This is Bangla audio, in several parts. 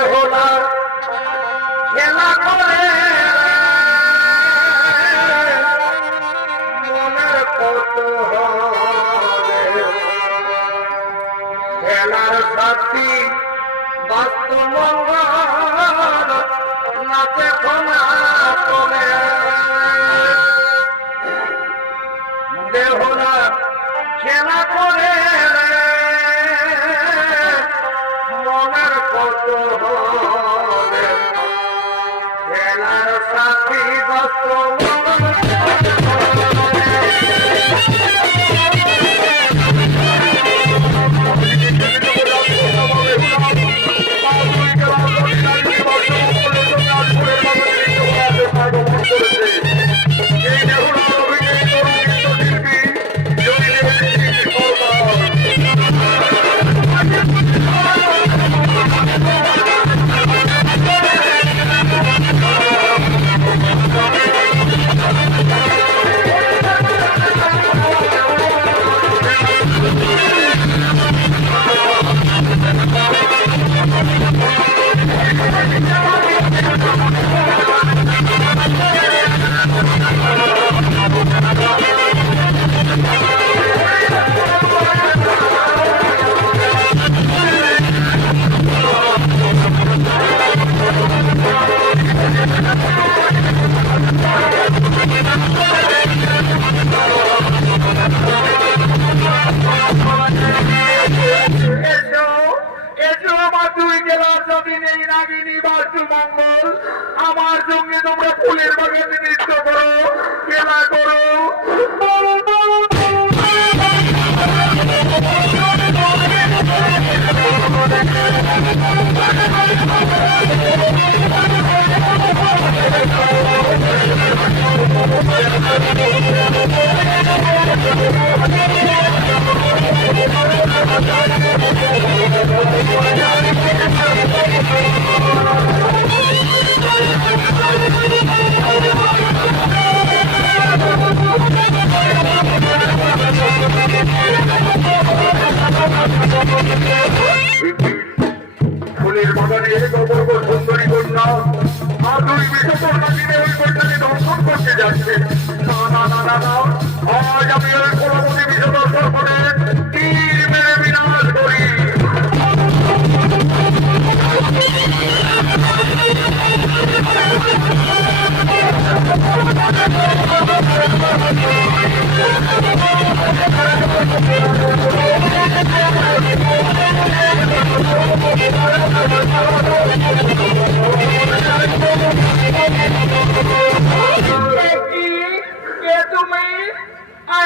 বেহুলা খেলা করে মনের কত খেলার সাথী বাস্তমঙ্গল নাচে খোলা করে বেহুলা খেলা করে মনের কত খেলার সাথী বাস্তমঙ্গল আমার সঙ্গে তোমরা ফুলের বাগানে নৃত্য করো, খেলা করো। ফুলের বাগানে সুন্দরী কন্যা আর দুই বিশ্বকর্মাকে ওই কন্যাকে দর্শন করতে যাচ্ছে। না না না না না, আজ আমি ওই কোলাপতি বিশ্ব দর্শন করে তীর মেরে বিনাশ করি।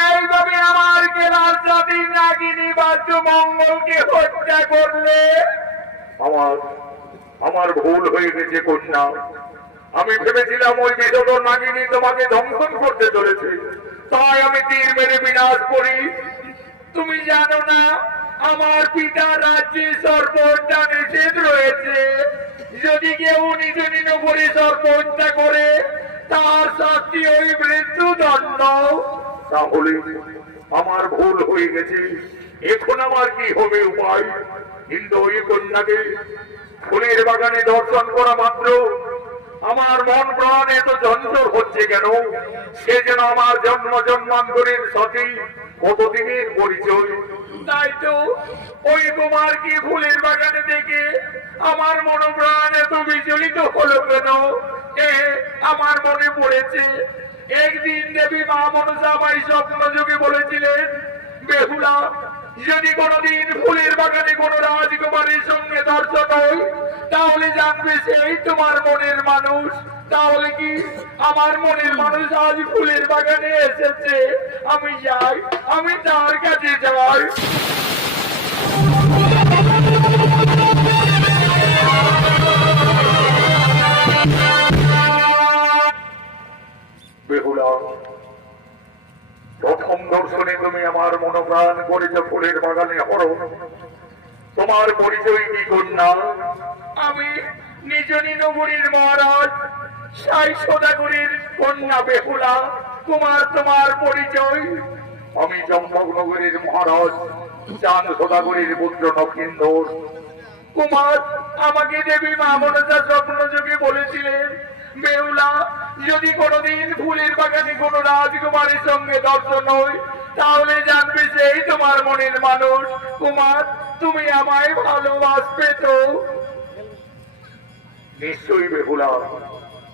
এইভাবে আমার কেলার জাতির নাগিনী বাদ্যমঙ্গলকে হত্যা করলে আমার ভুল হয়ে গেছে কন্যা। আমি ভেবেছিলাম ওই বিধবর নাগিনী তোমাকে ধ্বংসন করতে চলেছে, তাই আমি তীর মেরে বিনাশ করি। তুমি জানো না আমার পিতা রাজ্যে সর্প হত্যা নিষেধ রয়েছে। যদি কেউ নিজ নিজ করে সর্প হত্যা করে তার শাস্তি ওই মৃত্যুদণ্ড। তাহলে আমার ভুল হয়ে গেছে, এখন আমার কি হবে উপায়? কিন্তু ওই কন্যাকে ফুলের বাগানে দর্শন করা মাত্র আমার মন প্রাণ এত চঞ্চল হচ্ছে কেন? সে যেন আমার জন্ম জন্মান্তরের সাথে কতদিনের পরিচয়। তাই তো ওই কুমারকে ফুলের বাগানে দেখে আমার মন প্রাণ এত বিচলিত হলো কেন? আমার মনে পড়েছে একদিন দেবী মা মনসা আমায় স্বপ্ন যোগে বলেছিলেন, বেহুলা যদি কোনদিন ফুলের বাগানে কোন রাজকুমারীর সঙ্গে দর্শন হয় তাহলে জানবে সেই তোমার মনের মানুষ। তাহলে কি আমার মনের মানুষ আজ ফুলের বাগানে এসেছে? আমি যাই, আমি তার কাছে যাই। বেহুলা, প্রথম দর্শনে তুমি আমার মনোপ্রাণ করেছ ফুলের বাগানে হরণ। তোমার পরিচয় কি কন্যা? আমি নিজনী নগরীর মহারাজ সাই সদাগরীর কন্যা বেহুলা। কুমার তোমার পরিচয়? আমি চম্পক নগরীর মহারাজ চাঁদ সদাগরীর পুত্র নক্ষিন্দর। কুমার, আমাকে দেবী মা মনসা স্বপ্ন যোগে বলেছিলেন, বেহুলা যদি কোনোদিন ফুলের বাগানে কোনো রাজকুমারের সঙ্গে দর্শন হয় তাহলে জানবে সেই তোমার মনের মানুষ। কুমার, তুমি আমায় ভালোবাসবে তো? নিশ্চয়ই বেহুলা,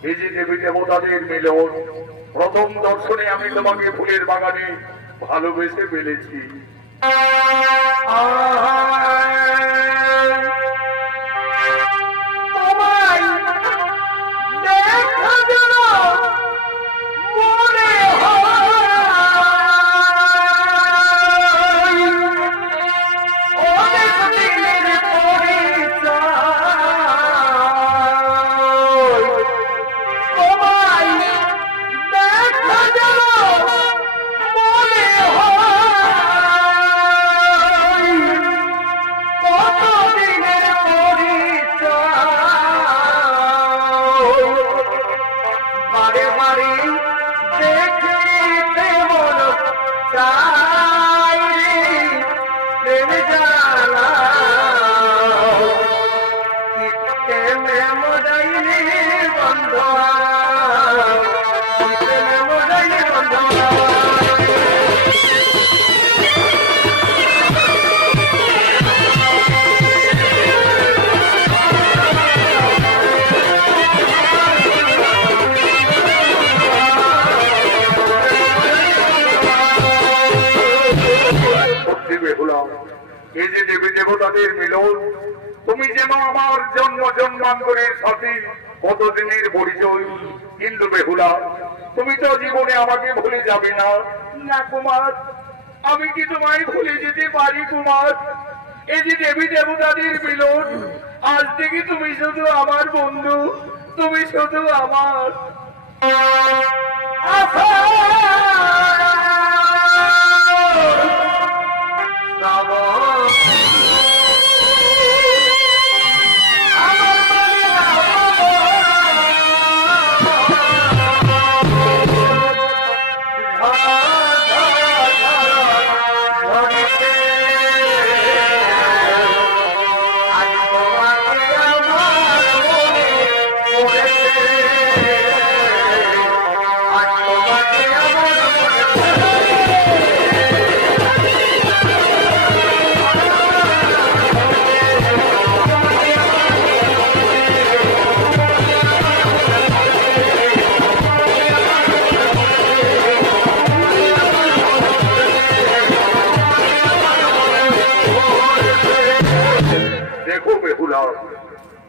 এই যে দেবী দেবতাদের মিলন, প্রথম দর্শনে আমি তোমাকে ফুলের বাগানে ভালোবেসে ফেলেছি। এই যে দেবী দেবতাদের মিলন, তুমি যেন আমার জন্ম জন্মান্তরের সাথে কতদিনের পরিচয়। কিন্তু বেহুলা, তুমি তো জীবনে আমাকে ভুলে যাবে না। না কুমার, আমি কি তোমায় ভুলে যেতে পারি কুমার? এই যে দেবী দেবতাদের মিলন, আজ থেকে তুমি শুধু আমার বন্ধু, তুমি শুধু আমার।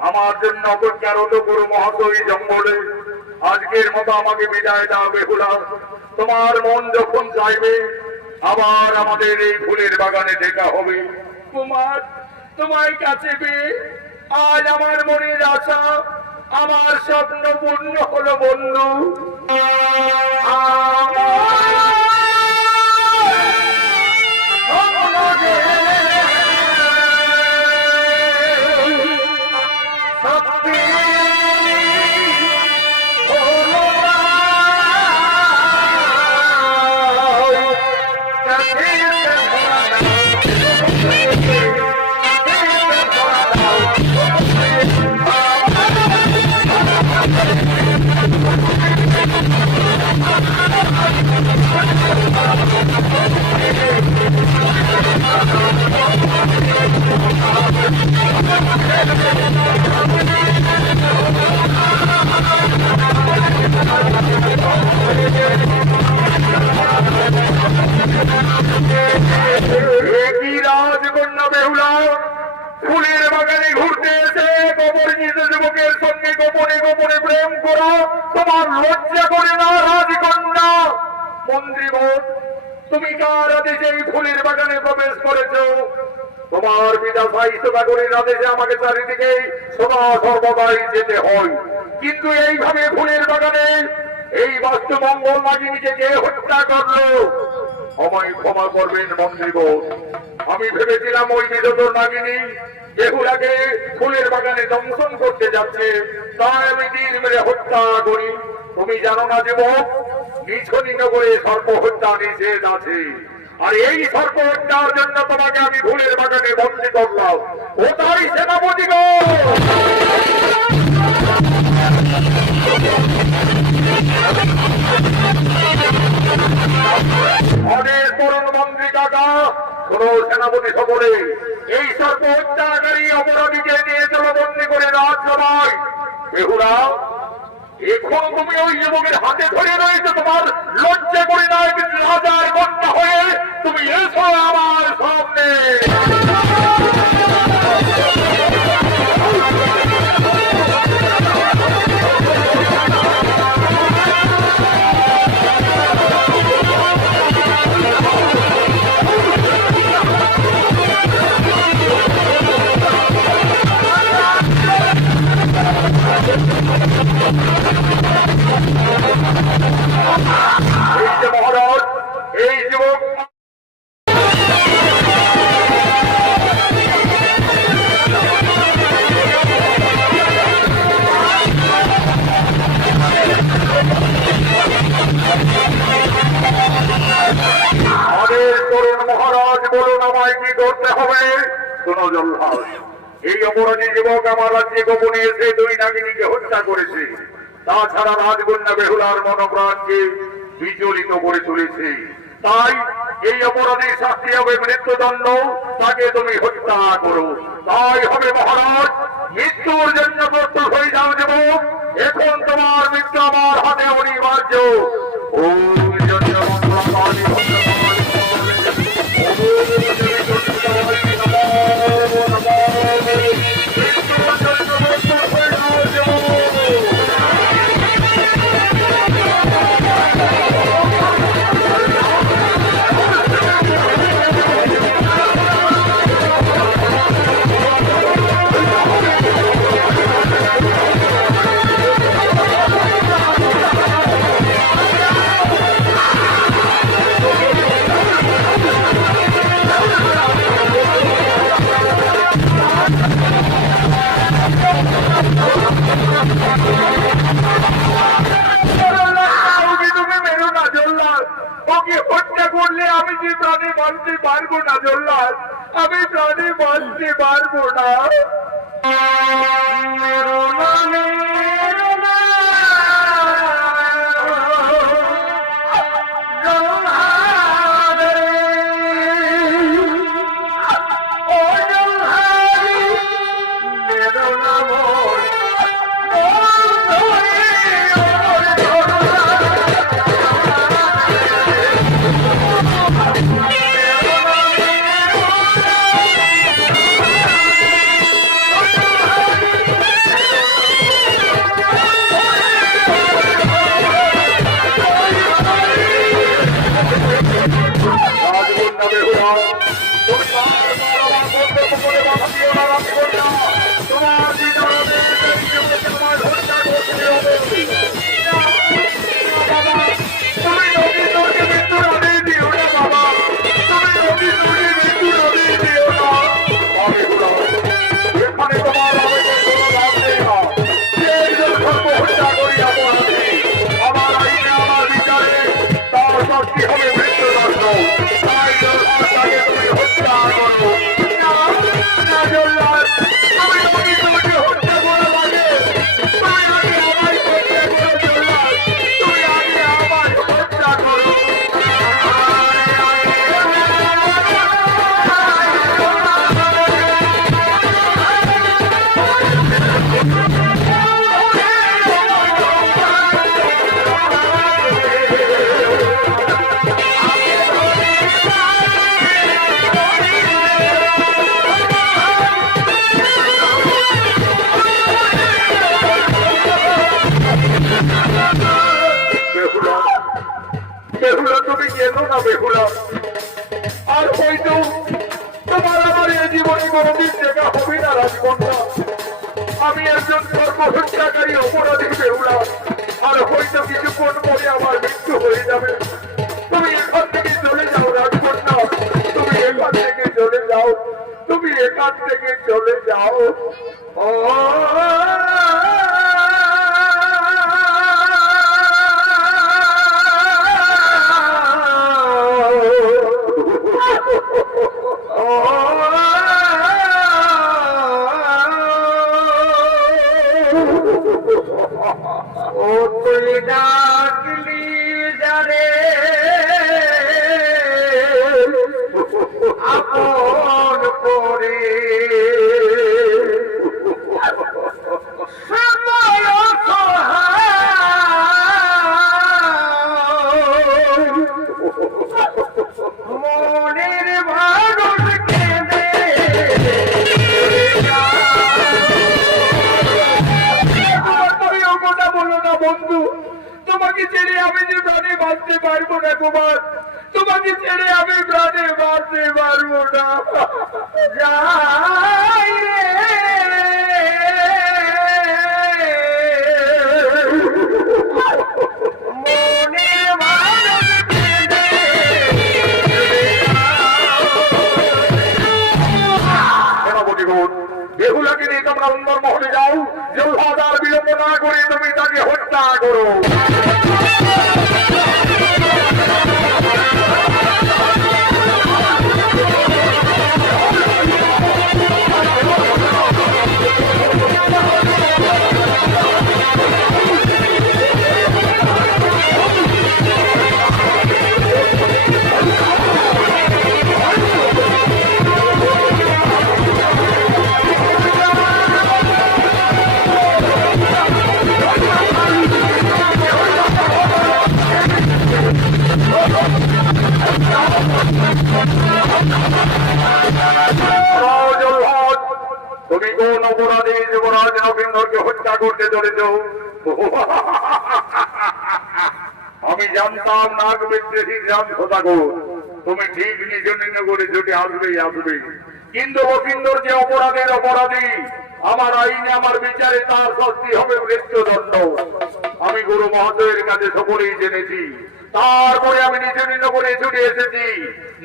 আমার জন্য অপেক্ষারত গুরু মহাশয় জঙ্গলে আজকের মতো আমাকে বিদায় দাও বেহুলা। তোমার মন যখন চাইবে আবার আমাদের এই ফুলের বাগানে দেখা হবে। কুমার, তোমার কাছে পেয়ে আজ আমার মনের আশা, আমার স্বপ্ন পূর্ণ হলো বন্ধু। রাজকন্যা বেহুলা ফুলের বাগানে ঘুরতে এসে অপরিচিত যুবকের সঙ্গে গোপনে গোপনে প্রেম করো, তোমার লজ্জা করে না রাজকন্যা? মন্ত্রীবর, তুমি কার আদেশে এই ফুলের বাগানে প্রবেশ করেছ? তোমার পিতা সাহিত্য বাগরের আদেশে আমাকে চারিদিকে সদা সর্বদাই যেতে হয়, কিন্তু এইভাবে ফুলের বাগানে এই বাস্তু মঙ্গল নাগিনীকে কে হত্যা করলো? আমায় ক্ষমা করবেন মন্ত্রীবর, আমি ভেবেছিলাম ওই বিধর নাগিনী বেহুলাকে ফুলের বাগানে দংশন করতে যাচ্ছে, তাই আমি তীর মেরে হত্যা করি। তুমি জানো না যুবক, নিছনি নগরে সর্প হত্যা নিষেধ আছে, আর এই সর্প হত্যার জন্য তোমাকে আমি ফুলের বাগানে বন্দী করলাম। ও তাই সেনাপতি সেনাপতি সকলে এই সর্ব হত্যাকারী অপরাধীকে নিয়ে চলো বন্দী করে রাজসভায়। বেহুলা, এখন তুমি ওই যুবকের হাতে ধরে রয়েছে, তোমার লজ্জা করে নয়, কিন্তু রাজার কন্যা হয়ে তুমি এসো আমার সামনে। এই যে মহারাজ, এই যুবক আমাদের তরুণ মহারাজ, বলুন আমায় কি করতে হবে? শোনো জল্লাদ, এই অপরাধী যুবক আমার রাজ্যে গোপনে এসে দুই নাগিনীকে হত্যা করেছে। তাছাড়া রাজকন্যা বেহুলার মনোপ্রাণকে বিচলিত করে তুলেছে। তাই এই অপরাধীর শাস্তি হবে মৃত্যুদণ্ড। তাকে তুমি হত্যা করো। তাই হবে মহারাজ, মৃত্যুর জন্য প্রস্তুত হয়ে যাও যুবক। এখন তোমার মৃত্যু আমার হাতে অনিবার্য। ওম জন্য মঙ্গলকালী আমি যে প্রাণী বাঁচতে পারবো না জল্লাদ, আমি প্রাণী বাঁচতে পারবো না। বেহুলা, তুমি কেনো না বেহুলা? আর হয়তো তোমার আমার এই জীবনে কোনদিন দেখা হবে না রাজকন্যা। আমি একজন সর্বহত্যাকারী অপরাধী বেহুলা। আর হয়তো কিছুক্ষণ পরে আমার মৃত্যু হয়ে যাবে। তুমি এখান থেকে চলে যাও রাজকন্যা, তুমি এখান থেকে চলে যাও, তুমি এখান থেকে চলে যাও। ও তুই ডাকলি যারে আপন করতে পারবো না কুমার, তোমাকে ছেড়ে আমি প্রাণে বাঁচতে পারবো না। যাই রে মনে বেহুলাকে নিয়ে তোমরা অন্দর মহলে যাও, জল্লাদার বিলম্ব না করে তুমি তাকে হত্যা করো। তুমি কোন অপরাধে যুবরাজ নগেন্দ্রকে হত্যা করতে চলেছ? আমি জানতাম নাগ বিদ্রোহী গ্রাম সদাগর, তুমি ঠিক নিজ করে ছুটে আসবেই আসবে, কিন্তু লক্ষিন্দর যে অপরাধের অপরাধী, আমার আইনে আমার বিচারে তার শাস্তি হবে মৃত্যুদণ্ড। আমি গুরু মহোদয়ের কাছে সকলেই জেনেছি, তারপরে আমি নিজ করে ছুটে এসেছি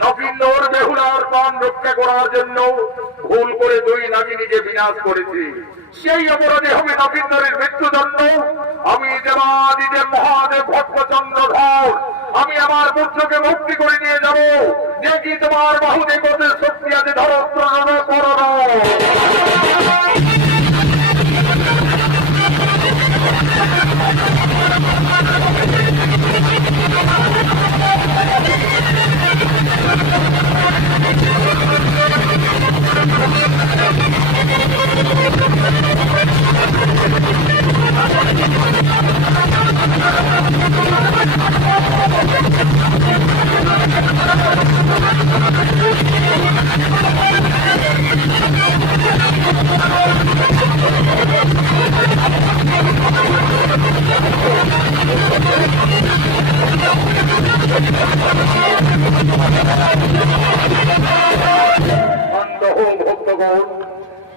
নকিন্দর বেহুলার প্রাণ রক্ষা করার জন্য। ভুল করে দুই নাগিনীকে বিনাশ করেছি, সেই অপরাধে হবে নকিন্দরের মৃত্যুদণ্ড। আমি দেবাদিদেব মহাদেব ভট্টচন্দ্রধর, আমি আমার পুত্রকে মুক্তি করে নিয়ে যাব। দেখি তোমার বাহুদেবদের শক্তি আছে, ধরো প্রাণ করো।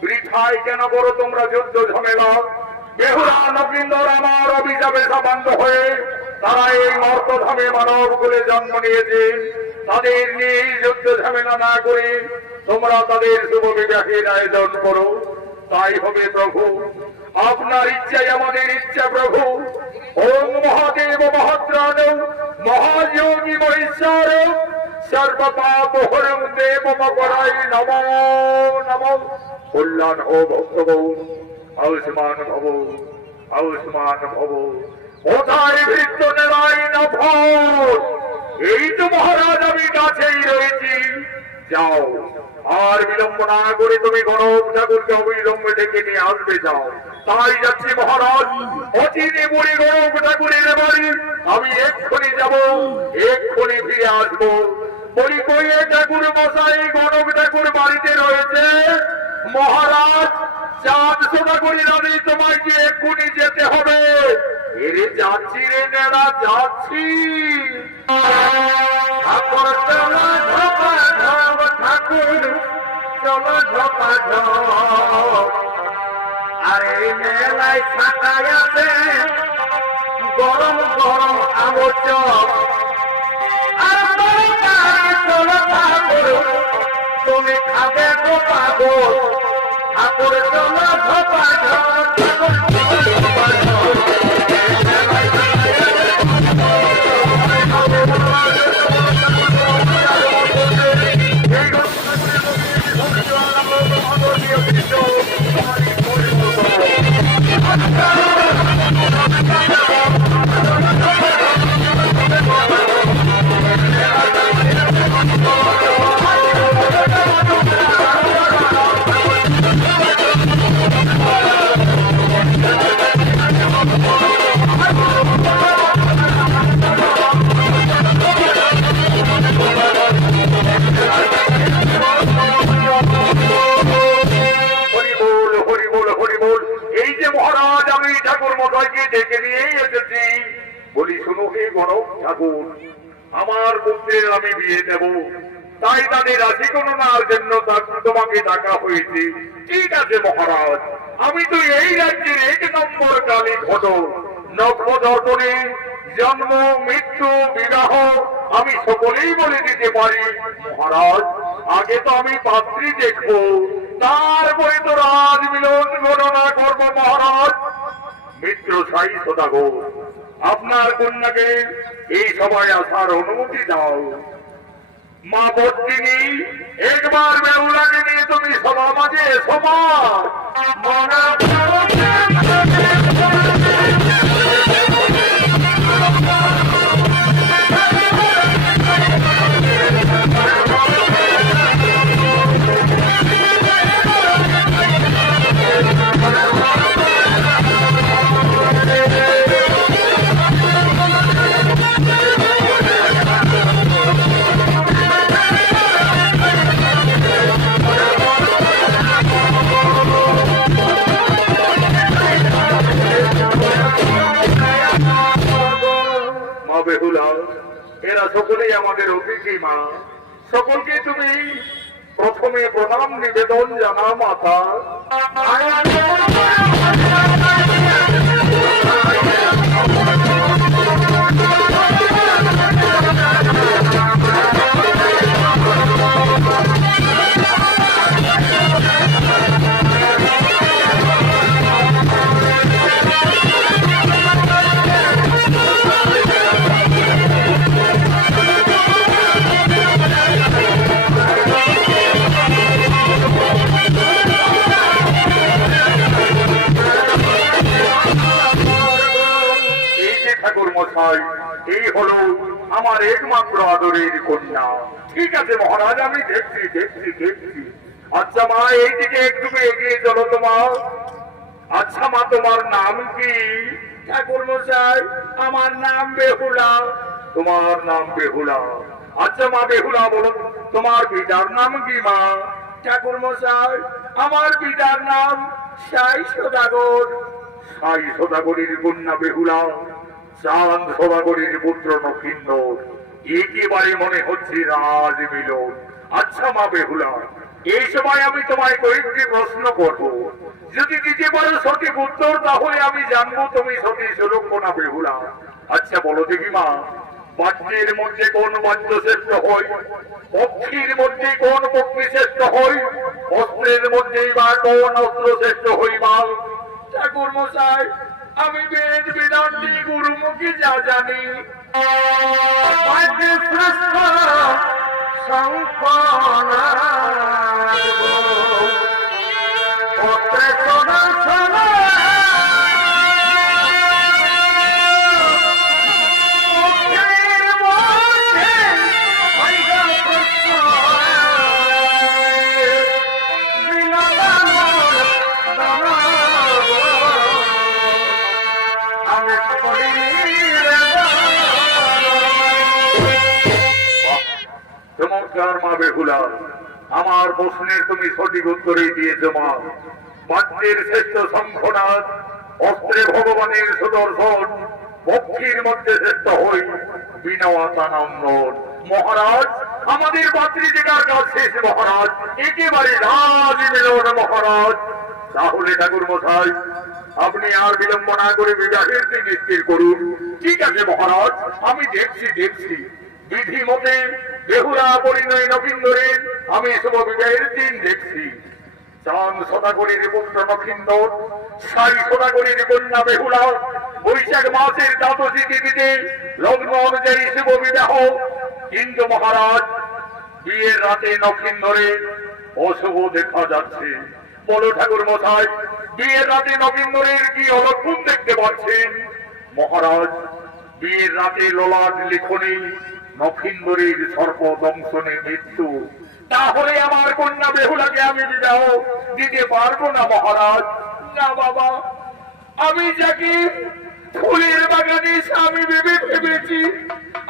বৃথায় কেন করো তোমরা যুদ্ধ ঝামেলা? বেহুলা নকিন্দর আমার অভিশাপে সাবান্ত হয়ে তারা এই মর্তধামে মানব কুলে জন্ম নিয়েছে। তাদের নিয়ে যুদ্ধ ঝামেলা না করে তোমরা তাদের শুভ বিবাহের আয়োজন করো, তাই হবে প্রভু। আপনার ইচ্ছাই আমাদের ইচ্ছা প্রভু। ওম মহাদেব মহাত্রাণ মহাযোগী মহেশ্বর সর্বপাপ হরং দেব মকরায় নমো নমো। কল্যাণ হো ভক্তগণ, আয়ুষ্মান ভব আয়ুষ্মান ভব। কোথায় ভৃত্য নেলাই নভ? এই তো মহারাজ আমি কাছেই রয়েছি, যাও আর বিলম্ব না করে তুমি গণক ঠাকুরকে অবিলম্বে ডেকে নিয়ে আসবে, যাও। তাই যাচ্ছি মহারাজ, অচিনে বুড়ি গণক ঠাকুরের বাড়ি আমি এক্ষুনি যাব, এক্ষুনি ফিরে আসবো। বলি কইয়ে ঠাকুর মশাই গণক ঠাকুর বাড়িতে রয়েছে? মহারাজ চাঁদ সোনা করি রানী, তোমাকে এক্ষুনি যেতে হবে। এরে যাচ্ছি রে নেড়া, যাচ্ছি। ঠাকুর চলো ঝপা ঝপ, ঠাকুর চলো ঝপা ঝপ। আরে মেলায় ছাটাই আছে গরম গরম আলো চপ। তুমি খাবে তো পাগল, ঠাকুর চলো ঝপা ঝপ। ঠাকুর, আমার পুত্রের আমি বিয়ে দেব, তাই তাদের রাশি গণনার জন্য তোমাকে ডাকা হয়েছে। ঠিক আছে মহারাজ, আমি তো এই রাজ্যের 1 নম্বর কালী ঘটক। নক্ষত্রে জন্ম, মৃত্যু, বিবাহ আমি সকলেই বলে দিতে পারি। মহারাজ, আগে তো আমি পাত্রী দেখবো, তারপরে তো রাজ মিলন গণনা করবো। মহারাজ, মিত্র সাই সদাগর, আপনার কন্যাকে এই সভায় আসার অনুমতি দাও। মা বদ্রিনী, একবার বেহুলাকে নিয়ে তুমি সভা মাঝে সমাজ বেহুলা, এরা সকলেই আমাদের অতিথি মা। সকলকে তুমি প্রথমে প্রণাম নিবেদন জানা মাতা। এই হলো আমার একমাত্র আদরের কন্যা। ঠিক আছে মহারাজ, আমি দেখছি দেখছি দেখছি। আচ্ছা মা, এইদিকে একটু এগিয়ে চলো তোমার। আচ্ছা মা, তোমার নাম কি? ঠাকুর মশাই, আমার নাম বেহুলা। তোমার নাম বেহুলা? আচ্ছা মা বেহুলা, বলো তোমার পিতার নাম কি মা? ঠাকুর মশাই, আমার পিতার নাম সাই সদাগর। সাই সদাগরের কন্যা বেহুলা, চাঁদ সদাগরের পুত্র নক্ষিন্দর। একেবারে মনে হচ্ছে রাজ মিলন। আচ্ছা মা বেহুলা, এই সময় আমি তোমায় কয়েকটি প্রশ্ন করব, যদি দিতে পারো সঠিক উত্তর তাহলে আমি জানবো তুমি সতী সুলক্ষণা বেহুলা। আচ্ছা বলো দেখি মা, বাদ্যের মধ্যে কোন বাদ্য শ্রেষ্ঠ হয়? পক্ষীর মধ্যে কোন পক্ষী শ্রেষ্ঠ হয়? অস্ত্রের মধ্যে বা কোন অস্ত্র শ্রেষ্ঠ হই মা? ঠাকুর মশাই, আমি বেদ বেদান্তি গুরুমুখী যা জানি, শ্রেষ্ঠ মা বেহুলা, আমার প্রশ্নের তুমি সঠিক উত্তরই দিয়েছ মা। বাদ্যের শ্রেষ্ঠ শঙ্খনাদ, অস্ত্রে ভগবানের সুদর্শন, পক্ষীর মধ্যে শ্রেষ্ঠ হই বিনওয়াতানন্দন। মহারাজ, আমাদের পাত্রীটিকার কাজ শেষ মহারাজ, একেবারে রাজ মিলন মহারাজ। তাহলে ঠাকুর মশাই, আপনি আর বিলম্ব না করে বিবাহের দিন স্থির করুন। ঠিক আছে মহারাজ, আমি দেখছি দেখছি। বিধি মতে বেহুলা পরিণয় নক্ষিন্দরের আমি শুভ বিবাহের দিন দেখছি। চাঁদ সদাগরের পুত্র নক্ষিন্দর, সাই সদাগরের কন্যা বেহুলা, বৈশাখ মাসের দ্বাদশী তিথিতে লগ্ন অনুযায়ী শুভ বিবাহ। কিন্তু মহারাজ, বিয়ের রাতে নক্ষিন্দরের অশুভ দেখা যাচ্ছে। বলো ঠাকুর মশাই, বিয়ের রাতে নক্ষিন্দরের কি অলক্ষণ দেখতে পাচ্ছেন? মহারাজ, বিয়ের রাতে ললাট লিখনি নক্ষিন্দরের সর্প দংশনে মৃত্যু। তাহলে আমার কন্যা বেহুলাকে আমি বিবাহ দিতে পারবো না মহারাজ। না বাবা, আমি যাকে ফুলের বাগানে স্বামী ভেবে ভেবেছি,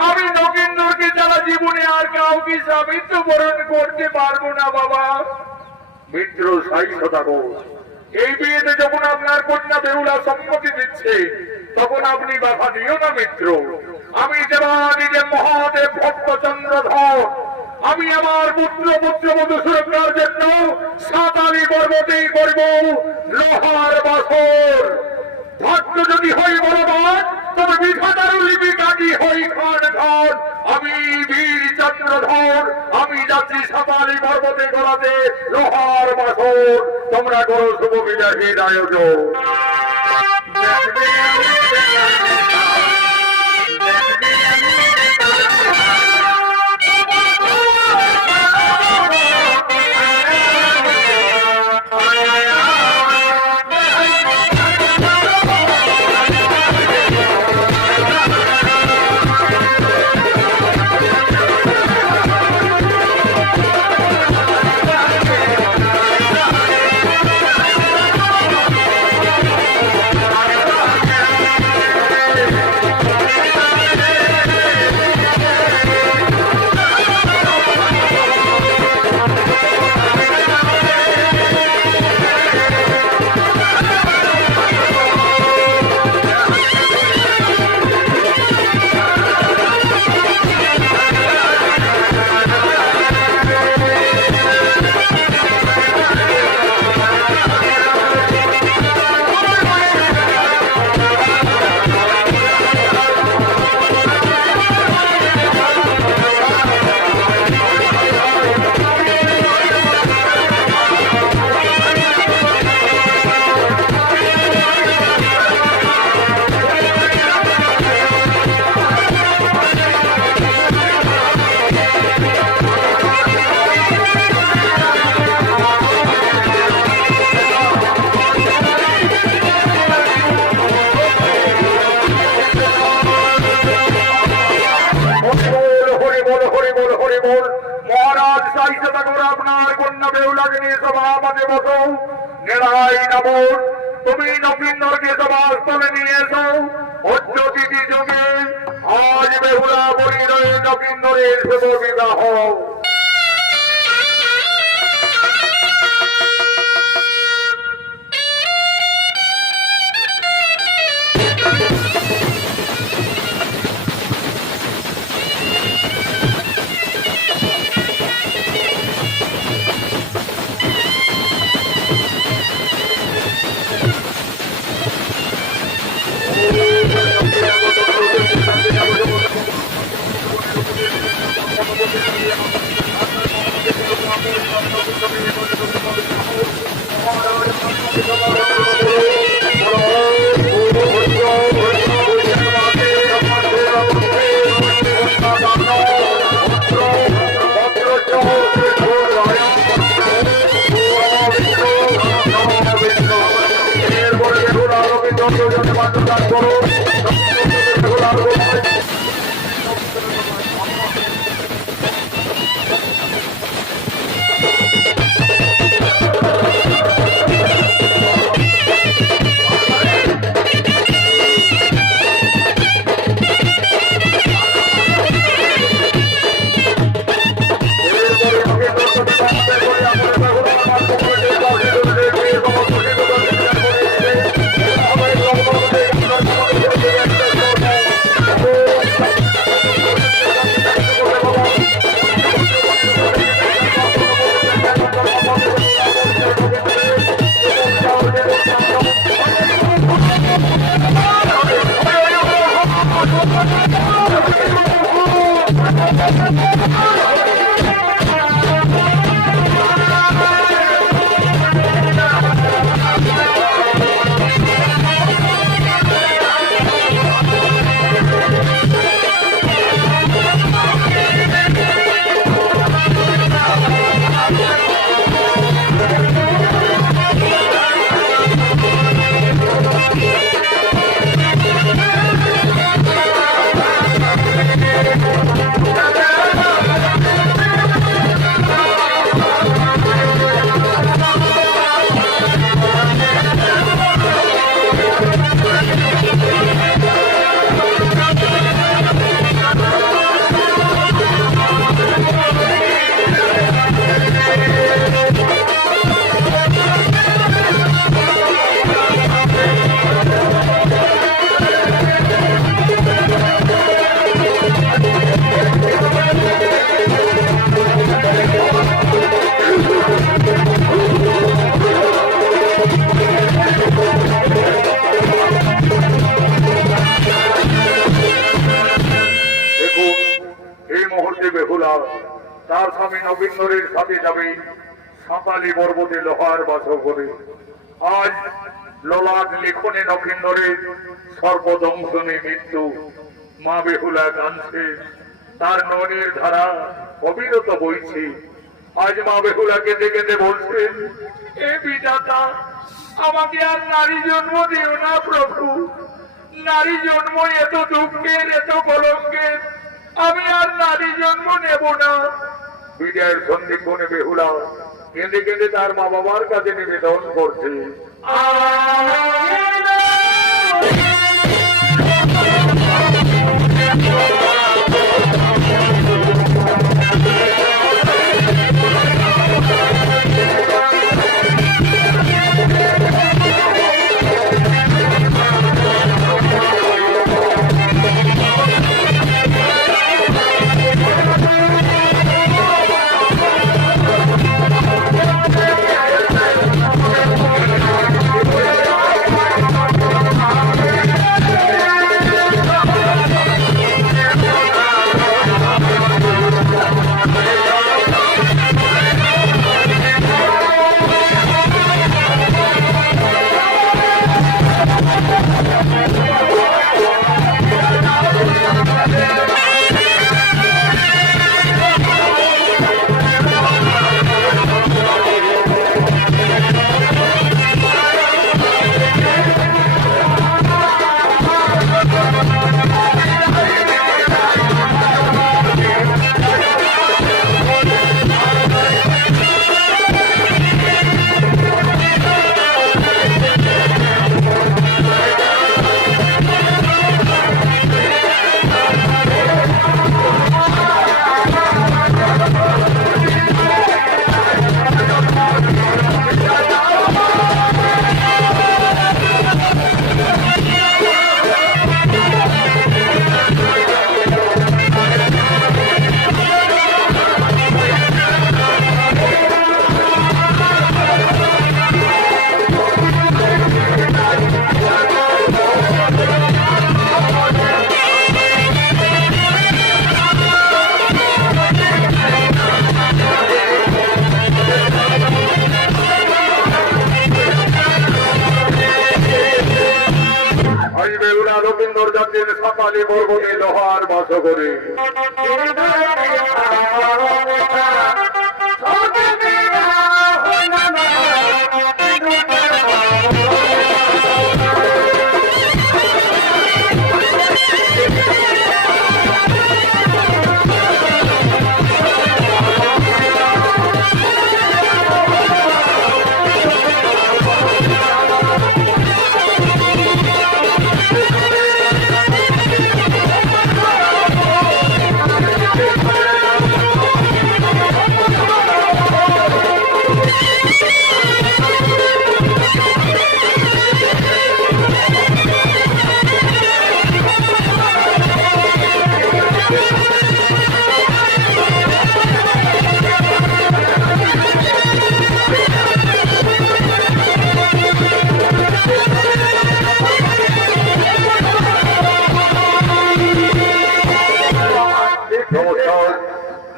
আমি নক্ষিন্দরকে যারা জীবনে আর কাউকে স্বামীত্ব বরণ করতে পারবো না বাবা। মিত্র সাই সদাগর, এই বিয়েতে যখন আপনার কন্যা বেহুলা সম্মতি দিচ্ছে, তখন আপনি বাধা দিও না মিত্র। আমি দেবাদিদেব মহাদেব ভক্ত চন্দ্রধর, আমি আমার পুত্র পুত্রবধূ সুরক্ষার জন্য সাতালি পর্বতেই করব লোহার বাসর। ভাগ্য যদি হই বলবান, তবে বিধাতার লিপিকাটি হই খান খান। আমি বীর চন্দ্রধর, আমি যাচ্ছি সাতালি পর্বতে করাতে লোহার বাসর। তোমরা করো শুভ বিজয়ের আয়োজন। তুমি নবীনকে সভাস্থলে নিয়ে এসো। অদ্যতিথি যুগে আজ বেহুলা পরিণয় নবীনের শুভ বিবাহ। আজ আমি নবীন্দরের সাথে যাবে সাঁতালি পর্বতে লোহার বাসগরে। আজ ললাট লিখনে নবীন্দরের সর্বদংশনে মৃত্যু। মা বেহুলা কাঁদছে, তার নয়নের ধারা অবিরত বইছে। আজ মা বেহুলা কেঁদে কেঁদে বলছেন, এ বিধাতা, আমাকে আর নারী জন্ম দিও না প্রভু। নারী জন্ম এত দুঃখের, এত কলঙ্কের, আমি আর নারী জন্ম নেব না। বিজয়ের সন্ধিক্ষণে বেহুলা কেঁদে কেঁদে তার মা বাবার কাছে নিবেদন করছে, লক্ষিন্দর যাচ্ছেন সাঁতালি পর্বতে লোহার বাসগরে।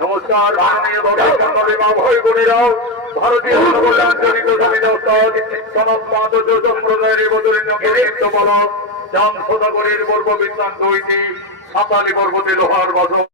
নমস্কার মাননীয় ভারতীয় জনকল্যাণজনিত সমিতি সনদ মাদক সম্প্রদায়ের বদলিত বল চাঁদ সদাগরের পর্ব বৃত্তান্ত হইতে সাঁতালি পর্বতে লোহার বাস